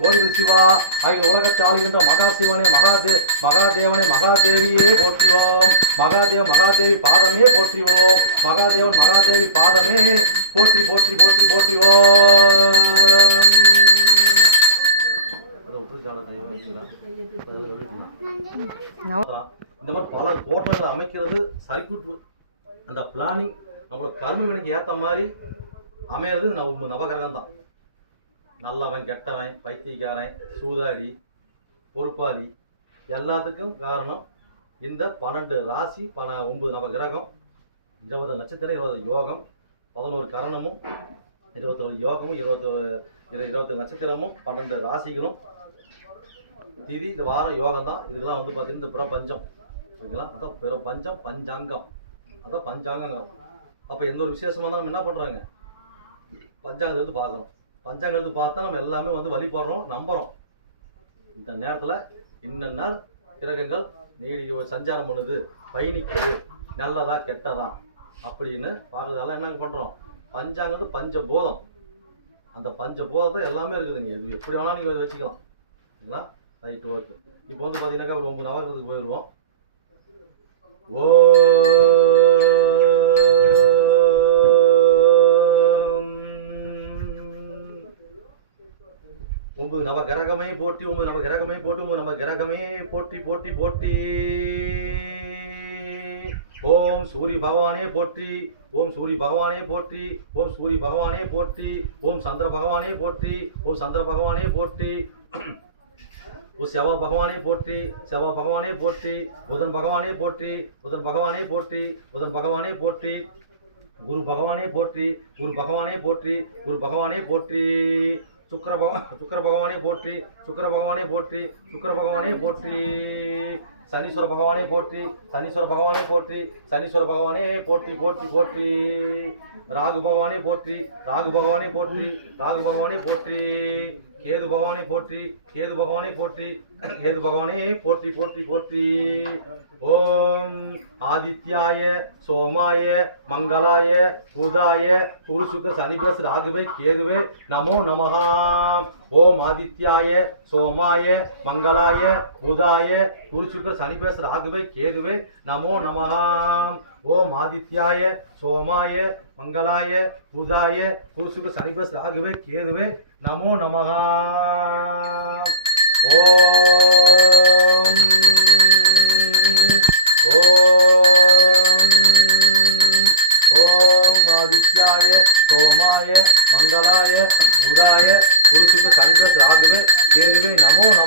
கோயில் சிவா அகில உலகத்தை ஆளுகின்ற மகாசிவனே மகாதேவனே மகாதேவியே போற்றிவோம். மகாதேவி பாதமே போற்றிவோம். மகாதேவன் மகாதேவி பாதமே போற்றி போற்றி போற்றி போற்றிவோம். இந்த மாதிரி பல தோட்டங்களை அமைக்கிறது சர்க்யூட் அந்த பிளானிங் நம்மளோட கர்மவினைக்கு ஏற்ற மாதிரி அமையிறது நவகிரகம் தான். நல்லவன் கெட்டவன் பைத்தியக்காரன் சூதாடி பொறுப்பாளி எல்லாத்துக்கும் காரணம் இந்த 12 ராசி 9 நவகிரகம் 20 நட்சத்திரம் 20 யோகம் 11 கரணமும் 21 யோகமும் 20 நட்சத்திரமும் 12 ராசிகளும் திதி இந்த வாரம் யோகம் தான். இதெல்லாம் வந்து பார்த்தீங்கன்னா இந்த பிரபஞ்சம் ஓகேங்களா. அதான் பிரபஞ்சம் பஞ்சாங்கம், அதான் பஞ்சாங்கம். அப்போ எந்த ஒரு விசேஷமாக தான் நம்ம என்ன பண்ணுறாங்க, பஞ்சாங்கம் எடுத்து பார்க்கணும். பஞ்சாங்கம் எடுத்து பார்த்தா நம்ம எல்லாமே வந்து வழிபடுறோம், நம்புகிறோம். இந்த நேரத்தில் இன்னென்ன கிரகங்கள் நீடி சஞ்சாரம் பண்ணுது, பயணிக்கிறது, நல்லதா கெட்டதா அப்படின்னு பார்க்கறதால என்ன பண்ணுறோம், பஞ்சாங்கம் பஞ்சபோதம். அந்த பஞ்சபோதத்தை எல்லாமே இருக்குதுங்க. இது எப்படி வேணாலும் நீங்கள் வச்சுக்கலாம் சரிங்களா. Right okay. இப்போ வந்து பார்த்தீங்கன்னாக்கா 9 நவகிரகத்துக்கு போயிடுவோம். நவகிரகமே போட்டி 9 நவகிரகமே போட்டி 9 நவகிரகமே போட்டி போட்டி போட்டி. ஓம் சூரிய பகவானே போற்றி. ஓம் சூரிய பகவானே போற்றி. ஓம் சூரிய பகவானே போற்றி. ஓம் சந்திர பகவானே போற்றி. ஓம் சந்திர பகவானே போற்றி. ஓ செவ பகவானே போற்றி. செவ பகவானே போற்றி. புதன் பகவானே போற்றி. புதன் பகவானே போற்றி. புதன் பகவானே போற்றி. குரு பகவானே போற்றி. குரு பகவானே போற்றி. குரு பகவானே போற்றி. சுக்கிர பகவானே போற்றி. சுக்கிர பகவானே போற்றி. சுக்கிர பகவானே போற்றி. சனீஸ்வர பகவானே போற்றி. சனீஸ்வர பகவானே போற்றி. சனீஸ்வர பகவானே போற்றி போற்றி போற்றி. ராகு பகவானே போற்றி. ராகு பகவானே போற்றி. ராகு பகவானே போற்றி. கேது பகவானே போற்றி. கேது பகவானே போற்றி. கேது பகவானே போற்றி போற்றி போற்றி. ஓம் ஆதித்யாய சோமாய மங்களாய புதாய குரு சுக்கிர சனி பிளஸ் ராகுவே கேதுவே நமோ நமஹ. ஓம் ஆதித்யாய சோமாய மங்களாய புதாய குரு சுக்கிர சனி பிளஸ் ராகுவே கேதுவே நமோ நமஹ. ஓம் ஆதித்யாய சோமாய மங்களாய புதாய குரு சுக்கிர சனி பிளஸ் ராகுவே கேதுவே நமோ நமஹ. ஆதித்யாய சோமாய மங்களாய புதாய குரு சுக்கிர சனி பிளஸ் ராகுவே கேதுவே நமோ நமஹ.